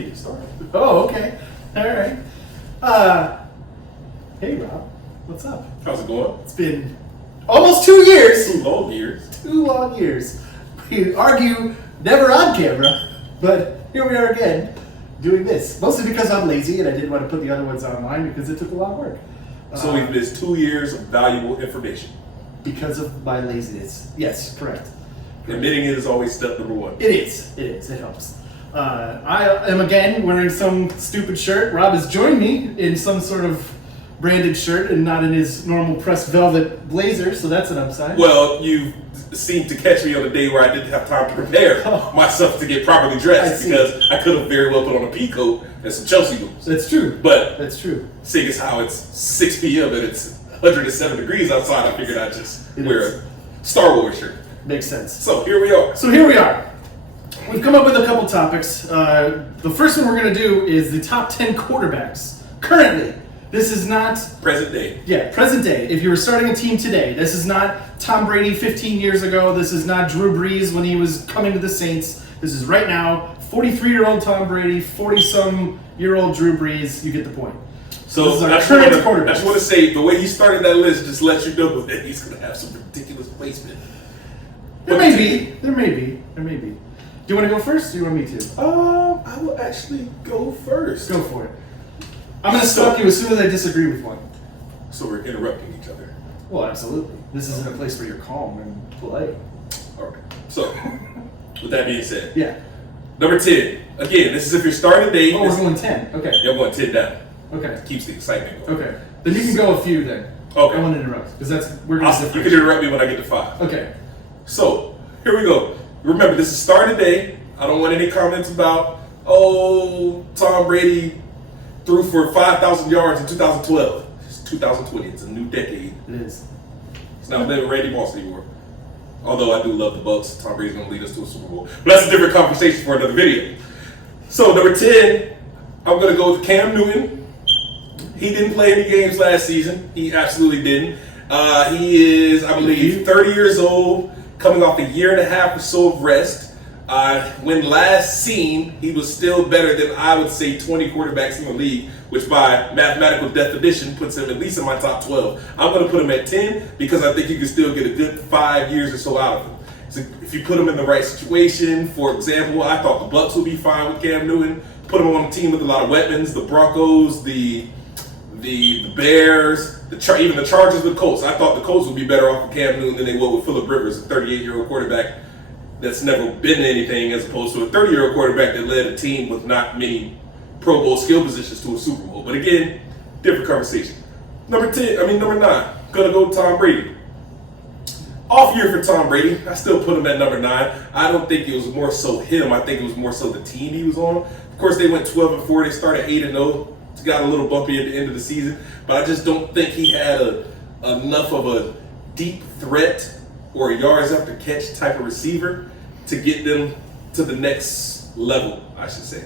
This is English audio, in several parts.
Get it started. Oh, okay. All right. Hey, Rob. What's up? How's it going? It's been almost 2 years. 2 long years. 2 long years. We argue never on camera, but here we are again doing this. Mostly because I'm lazy and I didn't want to put the other ones online because it took a lot of work. So we've missed 2 years of valuable information. Because of my laziness. Yes, correct. Admitting it is always step number one. It is. It is. It helps. I am again wearing some stupid shirt. Rob has joined me in some sort of branded shirt and not in his normal pressed velvet blazer, so that's an upside. Well, you seemed to catch me on a day where I didn't have time to prepare myself to get properly dressed because I could have very well put on a pea coat and some Chelsea boots. That's true. But that's true. Seeing as how it's 6 p.m. and it's 107 degrees outside, I figured I'd just wear a Star Wars shirt. Makes sense. So here we are. We've come up with a couple topics. The first one we're going to do is the top 10 quarterbacks currently. This is not present day. Yeah, present day. If you were starting a team today, this is not Tom Brady 15 years ago. This is not Drew Brees when he was coming to the Saints. This is right now. 43-year-old Tom Brady, 40-some-year-old Drew Brees. You get the point. So I just want to say the way he started that list just lets you know that he's going to have some ridiculous placement. There may be. Do you want to go first? Or do you want me to? I will actually go first. Go for it. I'm going to stop you as soon as I disagree with one. So we're interrupting each other. Well, absolutely. This isn't a place where you're calm and polite. All right. So, with that being said, yeah. Number 10. Again, this is if you're starting today. Oh, we're going 10. Okay. Yeah, I'm going 10 down. Okay. Keeps the excitement going. Okay. Then you can go a few then. Okay. I won't interrupt because we're going to. You can interrupt me when I get to 5. Okay. So here we go. Remember, this is starting today. I don't want any comments about Tom Brady threw for 5,000 yards in 2012. It's 2020. It's a new decade. It is. It's not living Randy Moss anymore. Although I do love the Bucks. Tom Brady's going to lead us to a Super Bowl. But that's a different conversation for another video. So number 10, I'm going to go with Cam Newton. He didn't play any games last season. He absolutely didn't. He is, I believe, 30 years old, coming off a year and a half or so of rest. When last seen, he was still better than, I would say, 20 quarterbacks in the league, which by mathematical definition puts him at least in my top 12. I'm going to put him at 10 because I think you can still get a good 5 years or so out of him. So if you put him in the right situation, for example, I thought the Bucks would be fine with Cam Newton. Put him on a team with a lot of weapons, the Broncos, the Bears, even the Chargers, the Colts. I thought the Colts would be better off with Cam Newton than they would with Phillip Rivers, a 38-year-old quarterback that's never been anything, as opposed to a 30-year-old quarterback that led a team with not many Pro Bowl skill positions to a Super Bowl. But again, different conversation. Number 9, gonna go Tom Brady. Off year for Tom Brady. I still put him at number 9. I don't think it was more so him. I think it was more so the team he was on. Of course, they went 12-4. They started 8-0. It got a little bumpy at the end of the season, but I just don't think he had enough of a deep threat or a yards after catch type of receiver to get them to the next level, I should say.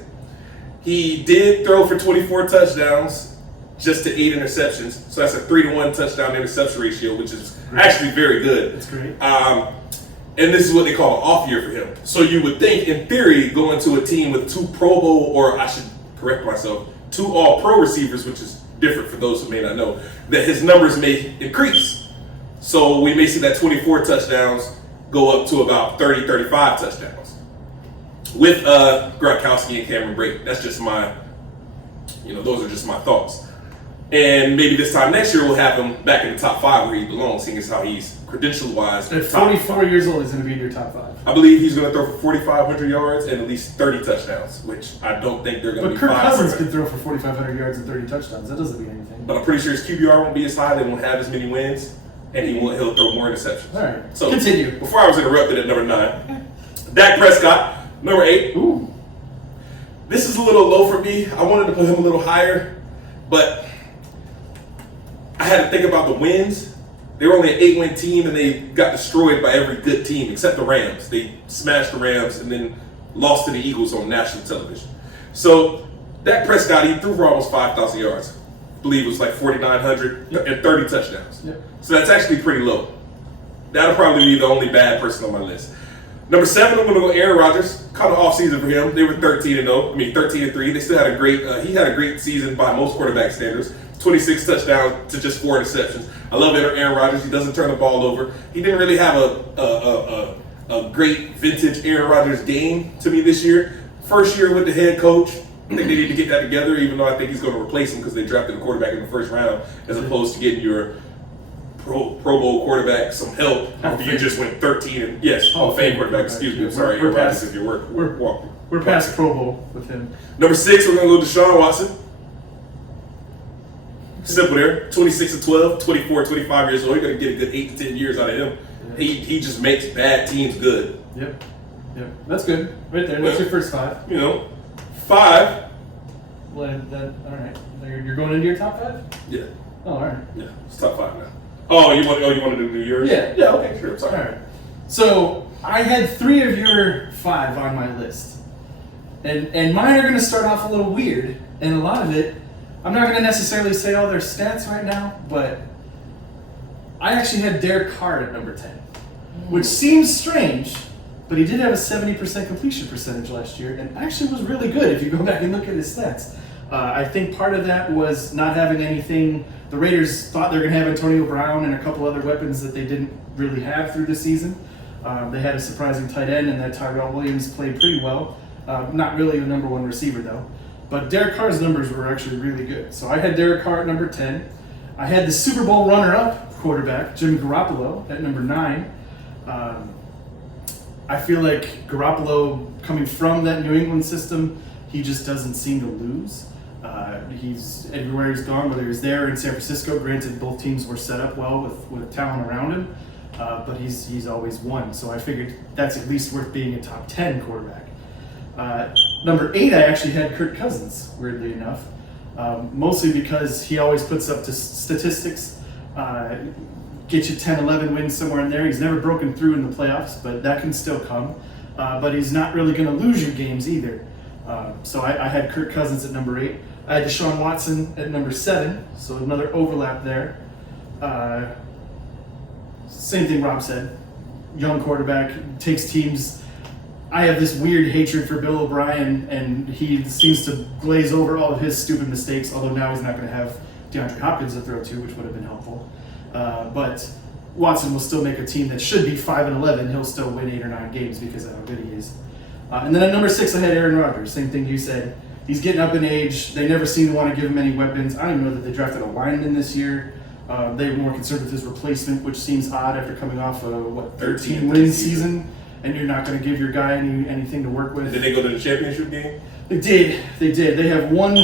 He did throw for 24 touchdowns, just to 8 interceptions. So that's a 3-to-1 touchdown interception ratio, which is actually very good. That's great. And this is what they call an off year for him. So you would think, in theory, going to a team with 2 Pro Bowl, or I should correct myself, 2 All-Pro receivers, which is different for those who may not know, that his numbers may increase. So we may see that 24 touchdowns go up to about 30, 35 touchdowns with Gronkowski and Cameron Brate. That's just those are just my thoughts. And maybe this time next year we'll have him back in the top 5 where he belongs, seeing as how he's credential-wise. At 44 years old, he's going to be in your top 5. I believe he's going to throw for 4,500 yards and at least 30 touchdowns, which I don't think they're going to be. But Kirk Cousins can throw for 4,500 yards and 30 touchdowns. That doesn't mean anything. But I'm pretty sure his QBR won't be as high. They won't have as many wins, and he'll throw more interceptions. All right. So continue. Before I was interrupted at number 9, Dak Prescott, number 8. Ooh. This is a little low for me. I wanted to put him a little higher, but I had to think about the wins. They were only an 8-win team, and they got destroyed by every good team except the Rams. They smashed the Rams and then lost to the Eagles on national television. So Dak Prescott, he threw for almost 5,000 yards. I believe it was like 4,900 and 30 touchdowns. Yep. So that's actually pretty low. That'll probably be the only bad person on my list. Number 7, I'm going to go Aaron Rodgers. Kind of off season for him. They were 13-0. I mean 13-3. They still had a great. He had a great season by most quarterback standards. 26 touchdowns to just 4 interceptions. I love Aaron Rodgers. He doesn't turn the ball over. He didn't really have a great vintage Aaron Rodgers game to me this year. First year with the head coach. I think they need to get that together, even though I think he's going to replace him because they drafted a quarterback in the first round as opposed to getting your Pro Bowl quarterback some help. You just went 13 and Hall of Fame quarterback. Excuse me. I'm sorry, Aaron Rodgers. If you're working, we're past Pro Bowl with him. Number 6, we're going to go Deshaun Watson. Simple there. 26-12, 24, 25 years old. You're going to get a good 8 to 10 years out of him. Yeah. He just makes bad teams good. Yep. That's good. Right there. That's your first 5. 5. Well, all right. You're going into your top 5? Yeah. Oh, all right. Yeah. It's top 5 now. Oh, you want to do yours? Yeah. Okay. Sure. Sorry. All right. So I had 3 of your 5 on my list, and mine are going to start off a little weird, and a lot of it, I'm not going to necessarily say all their stats right now, but I actually had Derek Carr at number 10, which seems strange, but he did have a 70% completion percentage last year, and actually was really good if you go back and look at his stats. I think part of that was not having anything. The Raiders thought they were going to have Antonio Brown and a couple other weapons that they didn't really have through the season. They had a surprising tight end, and that Tyrell Williams played pretty well. Not really the number 1 receiver, though. But Derek Carr's numbers were actually really good. So I had Derek Carr at number 10. I had the Super Bowl runner-up quarterback, Jimmy Garoppolo, at number 9. I feel like Garoppolo, coming from that New England system, he just doesn't seem to lose. He's everywhere he's gone, whether he's there or in San Francisco. Granted, both teams were set up well with talent around him, but he's always won. So I figured that's at least worth being a top 10 quarterback. Number 8, I actually had Kirk Cousins, weirdly enough, mostly because he always puts up to statistics, get you 10, 11 wins somewhere in there. He's never broken through in the playoffs, but that can still come. But he's not really going to lose you games either. So I had Kirk Cousins at number 8. I had Deshaun Watson at number 7, so another overlap there. Same thing Rob said. Young quarterback, takes teams. I have this weird hatred for Bill O'Brien, and he seems to glaze over all of his stupid mistakes, although now he's not going to have DeAndre Hopkins to throw to, which would have been helpful. But Watson will still make a team that should be 5-11. He'll still win 8 or 9 games because of how good he is. And then at number 6, I had Aaron Rodgers. Same thing you said. He's getting up in age. They never seem to want to give him any weapons. I don't even know that they drafted a lineman this year. They were more concerned with his replacement, which seems odd after coming off a 13-win season, and you're not going to give your guy anything to work with. Did they go to the championship game? They did. They have one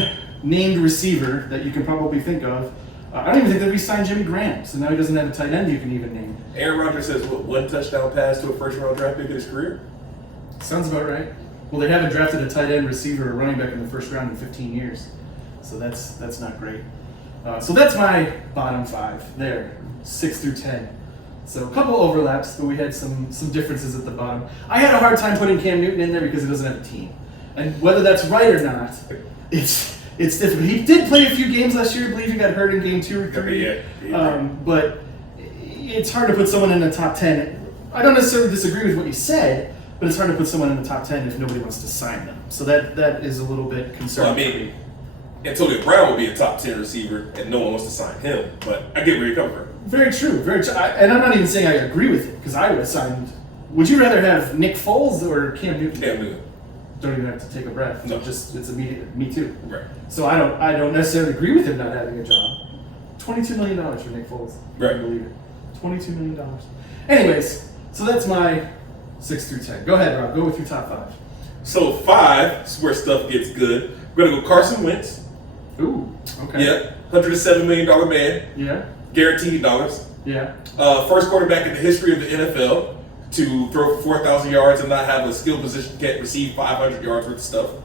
named receiver that you can probably think of. I don't even think they re-signed Jimmy Graham, so now he doesn't have a tight end you can even name. Aaron Rodgers has, 1 touchdown pass to a first-round draft pick in his career? Sounds about right. Well, they haven't drafted a tight end, receiver, or running back in the first round in 15 years, so that's not great. So that's my bottom 5 there, 6 through 10. So a couple overlaps, but we had some differences at the bottom. I had a hard time putting Cam Newton in there because he doesn't have a team, and whether that's right or not, it's difficult. He did play a few games last year. I believe he got hurt in game 2 or 3. But it's hard to put someone in the top 10. I don't necessarily disagree with what you said, but it's hard to put someone in the top 10 if nobody wants to sign them. So that is a little bit concerning. Well, I mean, Antonio Brown would be a top 10 receiver, and no one wants to sign him. But I get where you're coming from. Very true. Very true. And I'm not even saying I agree with it, because I would have signed. Would you rather have Nick Foles or Cam Newton? Cam Newton. Don't even have to take a breath. No. It's immediate. Me too. Right. So I don't necessarily agree with him not having a job. $22 million for Nick Foles. Right. I believe it. $22 million. Anyways, so that's my 6 through 10. Go ahead, Rob. Go with your top 5. So 5 is where stuff gets good. We're gonna go Carson Wentz. Ooh. Okay. Yeah. $107 million man. Yeah. Guaranteed dollars. Yeah. First quarterback in the history of the NFL to throw for 4,000 yards and not have a skill position can't receive 500 yards worth of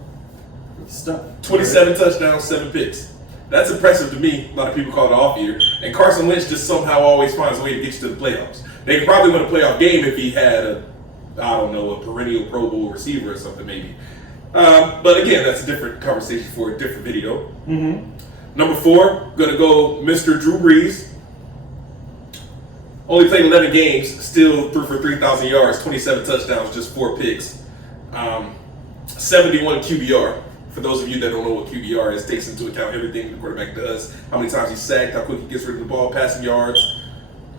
stuff. 27 touchdowns, 7 picks. That's impressive to me. A lot of people call it an off year. And Carson Wentz just somehow always finds a way to get you to the playoffs. They could probably win a playoff game if he had a perennial Pro Bowl receiver or something maybe. But again, that's a different conversation for a different video. Mm-hmm. Number 4, gonna go Mr. Drew Brees. Only played 11 games, still threw for 3,000 yards, 27 touchdowns, just 4 picks. 71 QBR. For those of you that don't know what QBR is, takes into account everything the quarterback does, how many times he's sacked, how quick he gets rid of the ball, passing yards,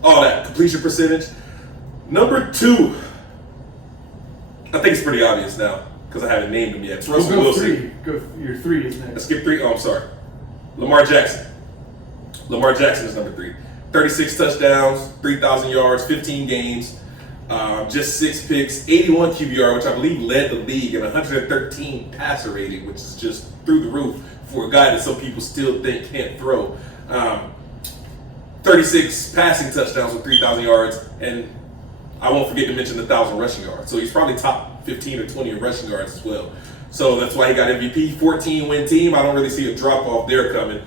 all that. Completion percentage. Number 2, I think it's pretty obvious now because I haven't named him yet. It's Russell Wilson. Your 3 is next. I skipped 3. Oh, I'm sorry. Lamar Jackson. Lamar Jackson is number 3. 36 touchdowns, 3,000 yards, 15 games, just 6 picks, 81 QBR, which I believe led the league, and 113 passer rating, which is just through the roof for a guy that some people still think can't throw. 36 passing touchdowns with 3,000 yards, and I won't forget to mention the 1,000 rushing yards. So he's probably top 15 or 20 in rushing yards as well. So that's why he got MVP. 14-win team. I don't really see a drop-off there coming.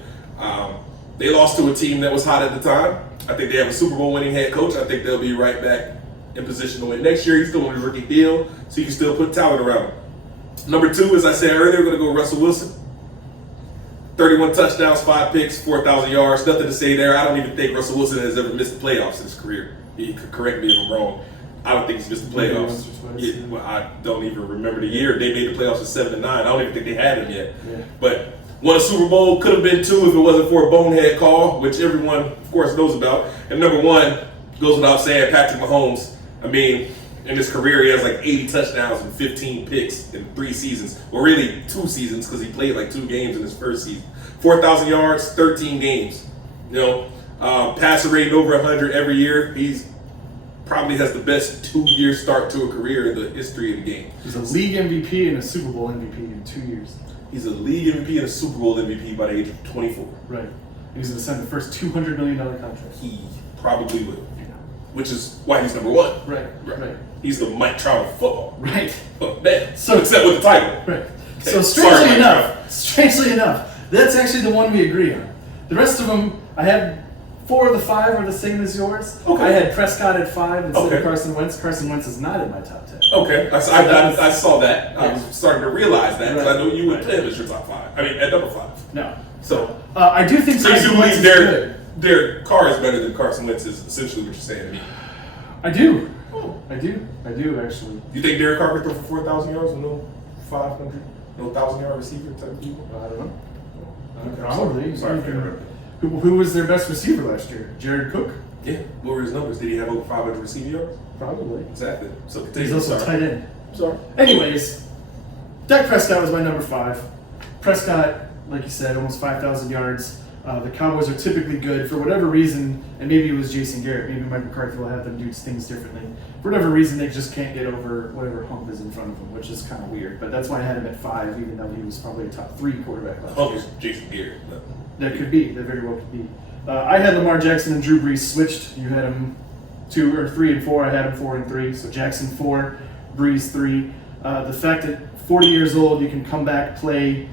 They lost to a team that was hot at the time. I think they have a Super Bowl winning head coach. I think they'll be right back in position to win next year. He's still on his rookie deal, so you can still put talent around him. Number 2, as I said earlier, we're going to go Russell Wilson. 31 touchdowns, 5 picks, 4,000 yards. Nothing to say there. I don't even think Russell Wilson has ever missed the playoffs in his career. He could correct me if I'm wrong. I don't think he's missed the playoffs. Yeah, well, I don't even remember the year. They made the playoffs in 7-9. I don't even think they had him yet. Yeah. But won a Super Bowl, could have been 2 if it wasn't for a bonehead call, which everyone, of course, knows about. And number 1 goes without saying, Patrick Mahomes. I mean, in his career, he has like 80 touchdowns and 15 picks in 3 seasons. Well, really 2 seasons because he played like 2 games in his first season. 4,000 yards, 13 games. Passer rating over 100 every year. He's probably has the best 2-year start to a career in the history of the game. He's a league MVP and a Super Bowl MVP in 2 years. He's a league MVP and a Super Bowl MVP by the age of 24. Right. He's going to sign the first $200 million contract. He probably will. Yeah. Which is why he's number 1. Right. He's the Mike Trout of football. Right. Oh, man. So except with the title. Right. Okay. So strangely enough, that's actually the one we agree on. The rest of them, I had 4 of the 5 are the same as yours. Okay. I had Prescott at 5 instead Okay. of Carson Wentz. Carson Wentz is not in my top 10. Okay, I saw that. I Yeah. was starting to realize that because Right. I know you would put him as your top 5. I mean, at number 5. No. So I do think so you Carson do Wentz is believe good. their car is better than Carson Wentz is essentially what you're saying to me. I do. I do actually. You think Derek Carr could throw for 4,000 yards with no 500, no 1,000-yard receiver type of people? I don't know. Okay, Probably. Sorry, I can't remember. Who was their best receiver last year? Jared Cook? Yeah. What were his numbers? Did he have over 500 receiving yards? Probably. Exactly. So continue. He's also a Sorry. tight end. I'm sorry. Anyways, Dak Prescott was my number 5. Prescott, like you said, almost 5,000 yards. The Cowboys are typically good for whatever reason, and maybe it was Jason Garrett, maybe Mike McCarthy will have them do things differently. For whatever reason, they just can't get over whatever hump is in front of them, which is kind of weird. But that's why I had him at 5, even though he was probably a top 3 quarterback last Hump year. is Jason Garrett. No. That could be. That very well could be. I had Lamar Jackson and Drew Brees switched. You had him 2 or 3 and 4. I had him 4 and 3. So Jackson 4, Brees 3. The fact that 40 years old, you can come back, play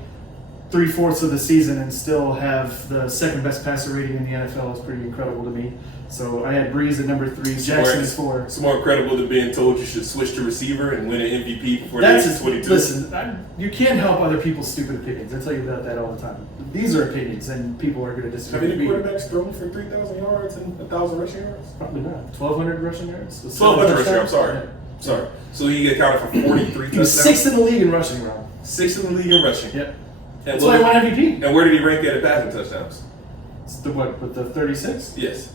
3/4 of the season, and still have the second best passer rating in the NFL is pretty incredible to me. So I had Brees at number 3. Jackson is 4. It's more incredible than being told you should switch to receiver and win an MVP before the That's age of 22. Listen, you can't help other people's stupid opinions. I tell you about that all the time. These are opinions, and people are going to disagree Have with any me. quarterbacks thrown for 3,000 yards and 1,000 rushing yards? Probably not. 1,200 rushing yards? 1,200 rushing yards, sorry. Yeah. Sorry. So he accounted for 43 He was touchdowns? 6th in the league in rushing, Rob. 6th in the league in rushing. Yep. And That's why he won MVP. And where did he rank at passing touchdowns? It's the what, with the 36? Yes.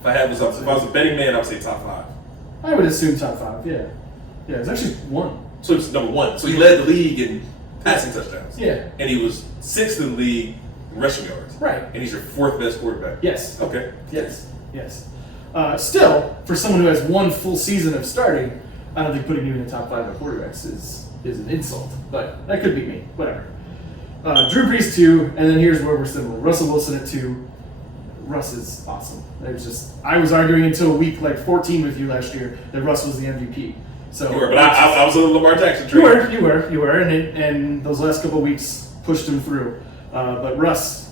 If I was a betting man, I would say top 5. I would assume top 5, yeah. Yeah, it's actually 1. So it's number 1. So he led the league in passing touchdowns. Yeah. And he was 6th in the league in rushing yards. Right. And he's your 4th best quarterback. Yes. Okay. Yes. Still, for someone who has 1 full season of starting, I don't think putting you in the top 5 of quarterbacks is an insult. But that could be me. Whatever. Drew Brees 2, and then here's where we're similar. Russell Wilson at 2. Russ is awesome. I was arguing until week 14 with you last year that Russ was the MVP. So You were, but I was a Lamar Jackson trainer. You were, and those last couple of weeks pushed him through. But Russ,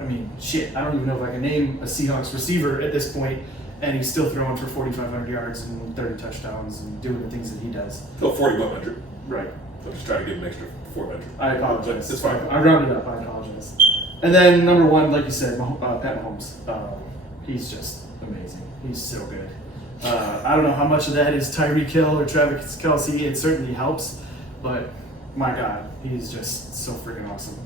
I mean, shit, I don't even know if I can name a Seahawks receiver at this point, and he's still throwing for 4,500 yards and 30 touchdowns and doing the things that he does. So 4,100. Right. I'm just trying to give him an extra 400. I apologize. It's fine. I rounded up. I apologize. And then number 1, like you said, Pat Mahomes. He's just amazing. He's so good. I don't know how much of that is Tyreek Hill or Travis Kelce. It certainly helps, but my God, he's just so freaking awesome.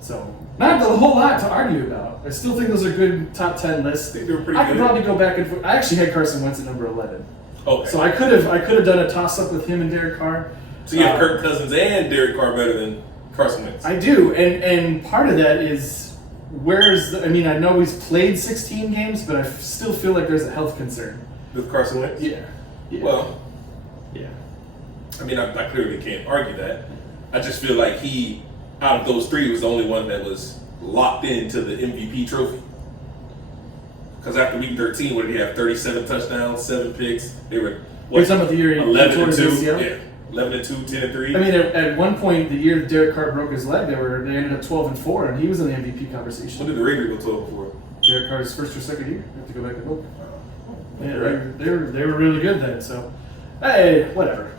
So, not a whole lot to argue about. I still think those are good top 10 lists. I think they were pretty I could good. probably go back and forth. I actually had Carson Wentz at number 11. Okay. So I could have done a toss up with him and Derek Carr. So you have Kirk Cousins and Derek Carr better than Carson Wentz. I do, and part of that is I know he's played 16 games, but I still feel like there's a health concern. With Carson Wentz? Yeah. Well, yeah. I mean, I clearly can't argue that. I just feel like he, out of those three, was the only one that was locked into the MVP trophy. Because after week 13, what did he have? 37 touchdowns, 7 picks. They were You're talking about the year he 11 tore and his 2. ACL? Yeah, 11 and 2, 10 and 3. I mean, at one point, the year Derek Carr broke his leg, they ended up 12-4, and he was in the MVP What conversation. did the Raiders go 12 for? Derek Carr's first or second year. I have to go back and look. Yeah, Right. they were really good then. So, hey, whatever.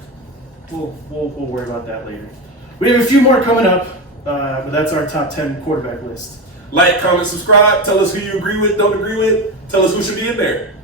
We'll worry about that later. We have a few more coming up, but that's our top 10 quarterback list. Like, comment, subscribe. Tell us who you agree with, don't agree with. Tell us who should be in there.